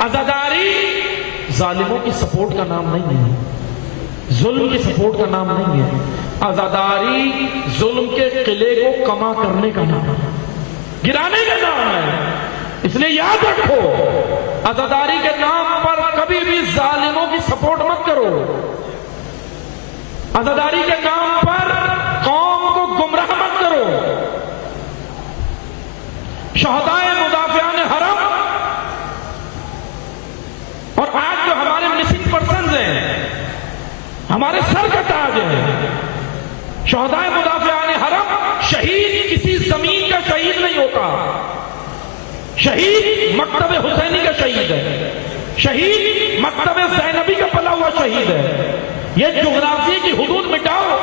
عزاداری ظالموں کی سپورٹ کا نام نہیں ہے، ظلم کی سپورٹ کا نام نہیں ہے، عزاداری ظلم کے قلعے کو کما کرنے کا نام ہے، گرانے کا نام ہے۔ اس لیے یاد رکھو، عزاداری کے نام پر کبھی بھی ظالموں کی سپورٹ مت کرو، عزاداری کے نام پر قوم کو گمراہ مت کرو۔ شہدائے مدافعان حرم اور آج جو ہمارے مسنگ پرسنز ہیں، ہمارے سر کا تاج ہے، شہدائے مدافعان حرم، شہید کسی زمین کا شہید نہیں ہوتا، شہید مکتب حسینی کا شہید ہے، شہید مکتب زینبی کا پلا ہوا شہید ہے۔ یہ جغرافیے کی حدود مٹاؤ،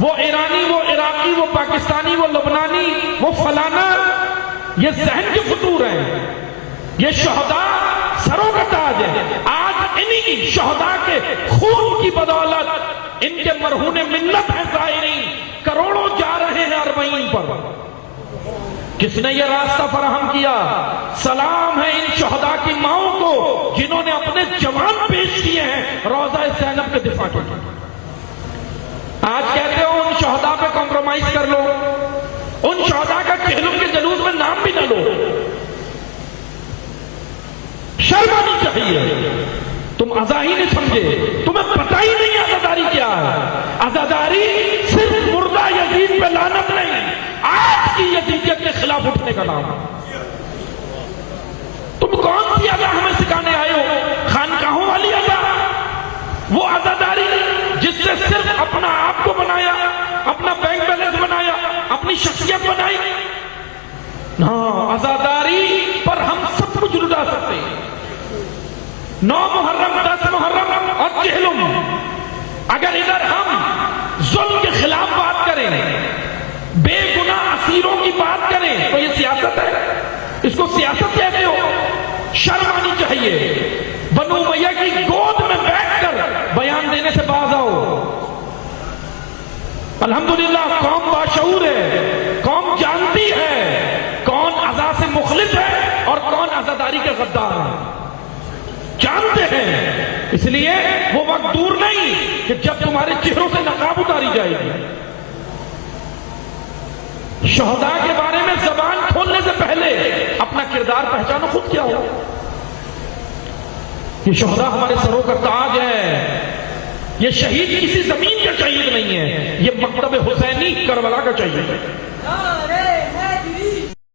وہ ایرانی، وہ عراقی، وہ پاکستانی، وہ لبنانی، وہ فلانا، یہ ذہن کے فطور ہیں۔ یہ شہداء سروں کا تاج ہے۔ آج انہی شہداء کے خون کی بدولت ان کے مرہون منت ہیں زائرین، کروڑوں جا رہے ہیں اربعین پر۔ کس نے یہ راستہ فراہم کیا؟ سلام ہے ان شہداء کی ماؤں کو جنہوں نے اپنے جوان پیش کیے ہیں روضہ زینب کے دفاع کے لیے۔ آج کہتے ہو ان شہداء پہ کمپرومائز کر لو، ان شہداء کا چہلم کے جلوس میں نام بھی نہ لو، شرم آنی چاہیے۔ تم عزا ہی نہیں سمجھے، تمہیں پتہ ہی نہیں عزاداری کیا ہے۔ عزاداری صرف مردہ یزید پہ لعنت نہیں، آج کی یزیدیت کے خلاف اٹھنے کا نام ہے۔ تم کون سی عزا ہمیں سکھانے آئے ہو؟ خانقاہوں والی عزا، وہ عزاداری جس سے صرف اپنا آپ کو بنایا، اپنا بینک بیلنس بنایا، اپنی شخصیت بنائی؟ ہاں، عزاداری پر ہم سب کچھ لٹا سکتے ہیں۔ 9 محرم، 10 محرم اور چہلم، اگر ادھر ہم ظلم کے خلاف بات کریں، بے گناہ اسیروں کی بات کریں تو یہ سیاست ہے؟ اس کو سیاست کہتے ہو؟ شرم آنی چاہیے۔ بنو امیہ کی گود میں بیٹھ کر بیان دینے سے باز آؤ۔ الحمدللہ قوم باشعور ہے، قوم جانتی ہے کون عزا سے مخلص ہے اور کون عزاداری کے غدار ہے، جانتے ہیں۔ اس لیے وہ وقت دور نہیں کہ جب تمہارے چہروں سے نقاب اتاری جائے گی۔ شہداء کے بارے میں زبان کھولنے سے پہلے اپنا کردار پہچانو، خود کیا ہو۔ یہ شہداء ہمارے سروں کا تاج ہے۔ یہ شہید کسی زمین کا شہید نہیں ہے، یہ مکتب حسینی کربلا کا شہید ہے۔